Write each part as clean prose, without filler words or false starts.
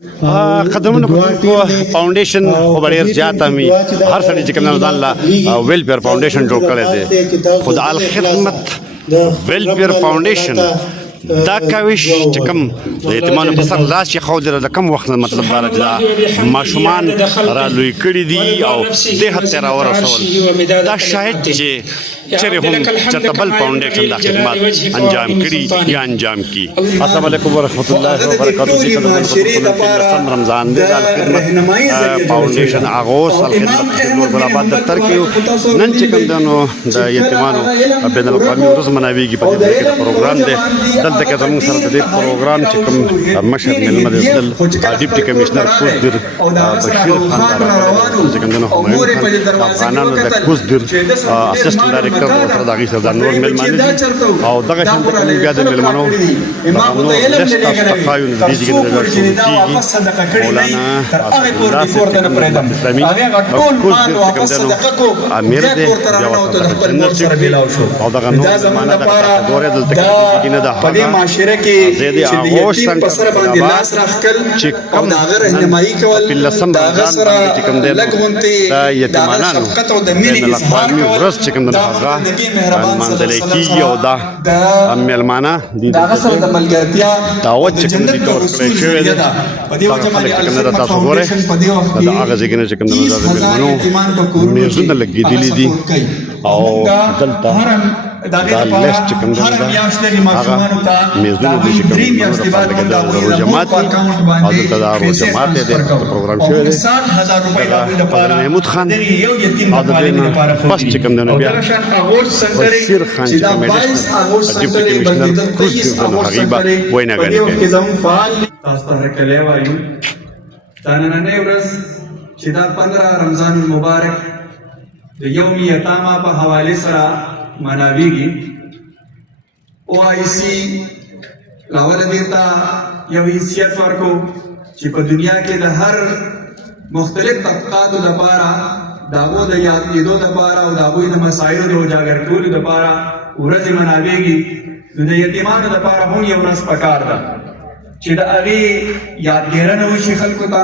قدمونه په فاونډیشن خو ډېر زیات مې هر سړي چې کوم ځان لا ویلفیر فاونډیشن جوړ کړی دی خو د الخدمت ویلفیر فاونډیشن دا کاوش چې کوم د یتیمانو په سر لاس یې ښودلی د کوم وخت نه مطلب دا ده چې دا ماشومان را لوی کړي دي او دې حد ته را ورسول دا شاید چې چیرې هم چېرته بل فاونډیشن دا خدمات انجام کړي یا انجام کړي. السلام علیکم ورحمۃ اللہ وبرکاتہ. رمضان دی د الخدمت فاونډیشن اغوس الخدمت نور ګلاباد دفتر کې نن چې کوم دی نو د یتیمانو بین الاقوامي ورځ مناویږي په دې کې پروګرام دی. دلته کې زموږ سره د دې پروګرام چې کوم مشر مېلمه دی ډیپټي کمشنر کوزدر بشیر خان چې کوم دی نو افغانانو د کوزدر اسسټنټ ډایرکټر سره دغه سره د نور مېلمانه دي او دغه شان کوم بیا د مېلمنو نو لست تاسو د دې کې د مولانا اسلامي امیر دی او دغه نو زمانه د دوره دلته کې نه ده په دې معاشره کې چې د یتیم په سر باندې لاس راخکل او د هغه رهنمایي کول د هغه سره لږغونتې د هغه شفقت او د مینې اظهار کول دا د نبي مهربان صلی الله علیه وسلم د هغه سره د ملګرتیا دعوت چې کوم دي تور کړی شوی دی په دې وجه باندې الخدمت فاونډیشن په دې وخت کې دا هغه ځای کې چې کوم د مېلمنو میزونه لګېدلي دي او دلته دا لیست چې کوم دی هغه میزونه دي چې کوم د روجمات او دلته د روجمات د پروګرام شوی دی د محمود خان او د دې نه پس چې کوم دی بیا بشیر خان چې کوم ډیپټي کمشنر کوزدر د حقیبه ویناګانې کوي. تاسو ته کله وایو دا نننۍ ورځ چې دا 15 رمضان المبارک د یوم یتاما په حواله سره مناویږي. OIC لاول دیتا یو حیثیت ورکو چې په دنیا کې د هر مختلف طبقاتو لپاره داغو د یاد کېدو لپاره او داغوی د مسایلو د اجاګر کولو لپاره ورځې مناویږي. نو د یتیمانو لپاره هم یو ورځ پکار ده چې د هغې یادګیرنه وشي خلکو ته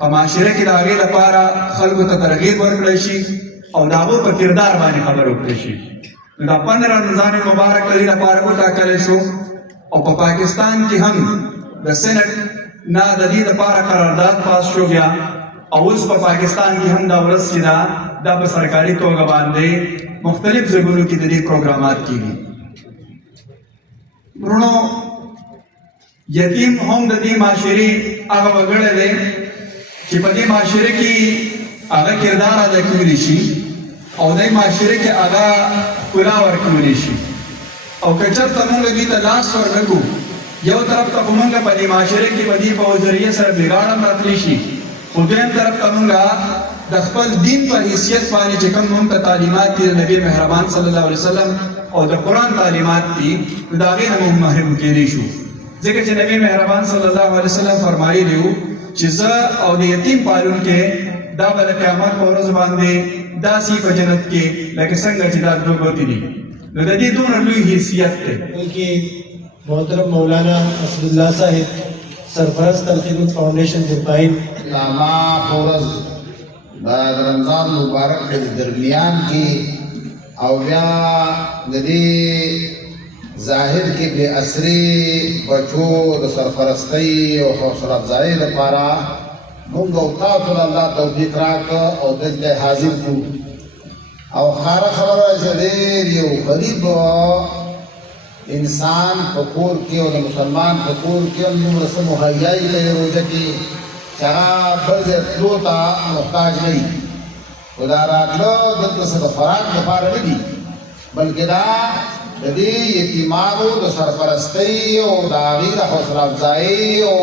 په معاشره کې د هغې لپاره خلکو ته ترغیب ورکړی شي او د هغو په کردار باندې خبر وکړی شي. دا 15 رمضان مبارک لري لپاره وټاکلی شو او په پاکستان کې هم د سینټ نه د دې لپاره قرارداد پاس شو بیا او اوس په پاکستان کې هم دا ورځ چې دا په سرکاري توګه باندې مختلف ځایونو کې د دې پروګرامات کېږي. ورونو یتیم هم د دې معاشرې هغه وګړی دی چې په دې معاشره کې هغه کردار ادا کولی شي او د معاشره کې هغه ښکلا ورکولی شي او که چېرته موږ دې ته لاس ورنکړو یو طرف ته خو موږ په دې معاشره کې په دې په وزریه سره بګاړه راتلی شي خو دویم طرف ته موږ د خپل دین په حیثیت باندې چې کوم موږ ته تعلیمات دي د نبي مهربان صلی الله علیه وسلم او د قرآن تعلیمات دي نو د هغې نه موږ محروم کېدی شو ځکه چې نبي مهربان صلی الله علیه وسلم فرمایلی وو چې زه او د یتیم پالونکی دا به د قیامت په ورځ باندې داسې په جنت کې لکه څنګه چې دا دوه ګوتې دي نو د دې دونه لوی حیثیت دی. بلکې محترم مولانا اسد الله صاحب سرپرست الخدمت فاؤنڈیشن جرپائن نامہ پورز رمضان مبارک کے درمیان کی او بیا ددی ظاہر کی بے اثری بچو د سرپرستی او حوصله افزائی لپاره مونږ او تاسو الله توفیق راکړه او دلته حاضر شو او خاره خبره چې ډېر یو غریب انسان په کور کې او د مسلمان په کور کې هم دومره څه مهیایي کوي روژه کې چې هغه بل ځای تلو ته محتاج نه وي خو دا راتله دلته څه د خوراک لپاره نه دي بلکې دا د دې یتیمانو د سرپرستۍ او د هغې د حوصله افزایي او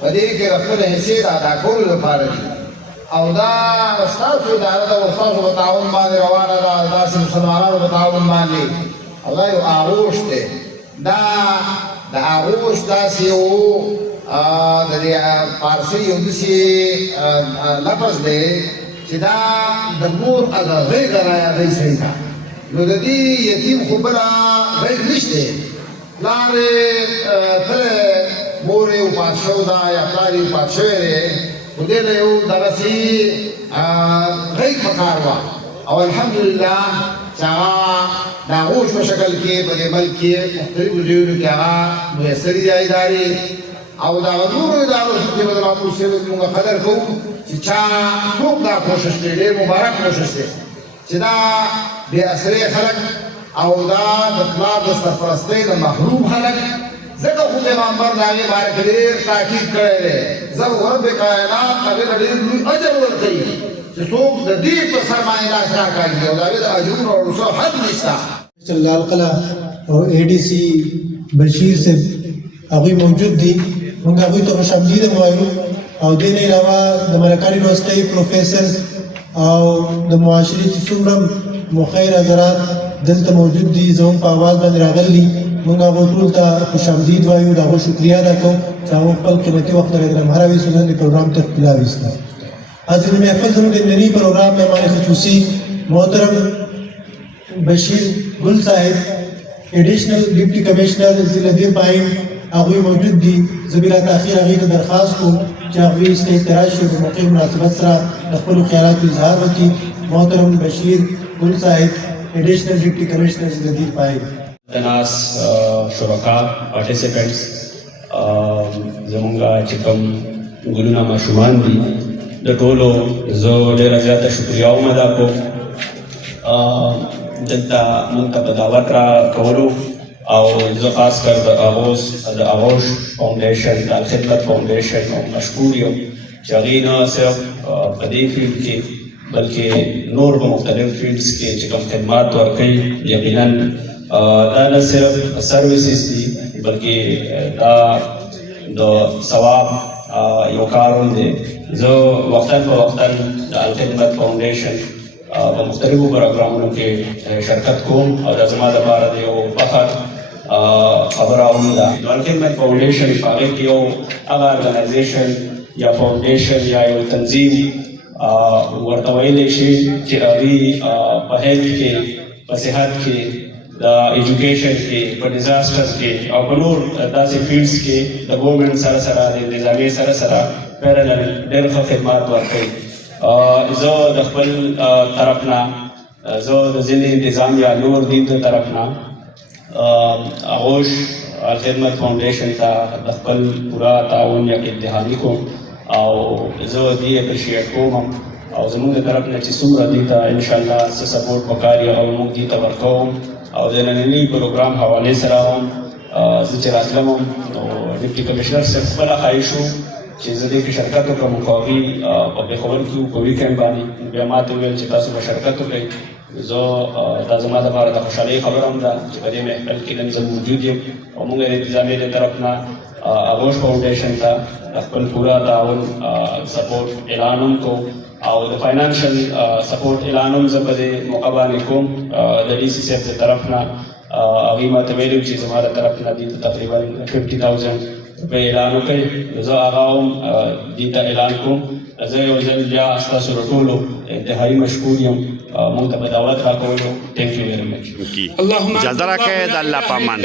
په دې کې خپل حیثیت ادا کولو لپاره دي او دا ستاسو اداره ده او ستاسو په تعاون باندې روانه ده داسې مسلمانانو په تعاون باندې الله یو آغوش دی دا د آغوش داسې یو د دې فارسي یو داسې لفظ دی چې دا د مور هغه غېږه رایادوي صحیح ده نو د دې یتیم خو بله غېږ نشته پلار یې تله مور یو پاتشو دا یا پلار یو پاتشوی دی خو دې له یو دغسې غیب پکار وه او الحمدلله چې هغه د هغوش په شکل کې په دې ملک کې مختلفو ځایونو کې هغه میسرې دي ادارې او د هغه نورو ادارو چې به د محمود صاحب مونږ قدر کوو چې چا څوک دا کوشش کړی ډېر مبارک کوشش دی چې دا بې اسرې خلک او دا د پلار د سرپرستۍ د محروم خلک ځکه خو پیغمبر د هغې باره کې ډېر تاکید کړی دی زه به رب کائنات هغې ته ډېر لوی اجر ورکوي چې څوک د دې په سر باندې لاس راکاږي او د هغې د اجرونو او رسو حد نشته لال قلعه او ADC بشیر صاحب هغوی موجود دي موږ هغوی ته خوش آمدید وایو او دې نه علاوه د ملکان یونیورسټۍ پروفیسرز او د معاشرې چې څومره مخیر حضرات دلته موجود دي زموږ په آواز باندې راغلي موږ هغوی ټول ته خوش آمدید وایو د هغوی شکریه ادا کوو چې هغوی خپل قیمتي وخت راته راویستو نن د پروګرام ته ښکلا ویسته حاضرین محفل زموږ د ننني پروګرام مهمان خصوصي محترم بشیر گل صاحب ایڈیشنل ډیپټي کمشنر ضلع دې پاین هغوی موجود دي زه بلا تاخیر هغوی ته درخواست کوم چې هغوی سټیج ته راشي په موقع مناسبت سره د خپلو خیالاتو اظهار وکړي محترم بشیر گل صاحب ایڈیشنل ډیپټي کمشنر ضلع دې پاین ناس شرکا پارټیسپینټس زمونږه چې کوم ګلونه ماشومان دي د ټولو زه ډېره زیاته شکریه هم ادا کوم دلته موږ ته په دعوت راکولو او زه خاص کر د اغوش فاونډیشن د الخدمت فاونډیشن او مشکور یم چې هغوی نه صرف په دې فیلډ کې بلکې نور په مختلف فیلډس کې چې کوم خدمات ورکوي یقینا دا نه صرف سروسز دي بلکې دا د ثواب یو کار هم دی زه وختاً په وختاً د الخدمت فاونډیشن په مختلفو پروګرامونو کې شرکت کوم او دا زما لپاره د یو فخر خبره هم ده د الخدمت فاونډیشن په هغې کې یو هغه ارګنایزیشن یا فاونډیشن یا یو تنظیم ورته ویلی شي چې هغوی په هیلث کې په صحت کې د ایجوکیشن کې په ډیزاسټر کې او په نور داسې فیلډس کې د ګورمنټ سره سره د نظامي سره سره پیرلل ډېر ښه خدمات ورکوي زه د خپل طرف نه زه د ځینې نظام یا نور دین د طرف نه اغوش الخدمت فاونډیشن ته د خپل پوره تعاون یا امتحاني کوم او زه دې اپریشیټ کوم او زموږ د طرف نه چې څومره دې ته انشاءالله څه سپورټ پکار یا او موږ دې ته ورکوم او د ننني پروګرام حوالې سره هم زه چې راتلم نو ډیپټي کمشنر صاحب خپله خواهش و چې زه دې کې شرکت وکړم خو هغوی په پېښور کې وو په ویکینډ باندې بیا ما ته وویل چې تاسو به شرکت وکړئ زه دا زما لپاره د خوشحالۍ خبره هم ده چې په دې محفل کې نن زه موجود یم او موږ د انتظامیې د طرف نه اغوش فاونډیشن ته د خپل پوره تعاون سپورټ اعلان هم کوو او د فاینانشل سپورټ اعلان هم زه په دې موقع باندې کوم د ډي سي صاحب د طرف نه هغوی ما ته ویلي چې زما د طرف نه دې ته تقریبا 50,000 روپۍ اعلان وکړئ زه هغه هم دې ته اعلان کوم زه یو ځل بیا ستاسو د ټولو انتهایي مشکور یم موږ ته په دعوت راکولو تھینک یو ویری مچ اجازه راکړئ د الله په امان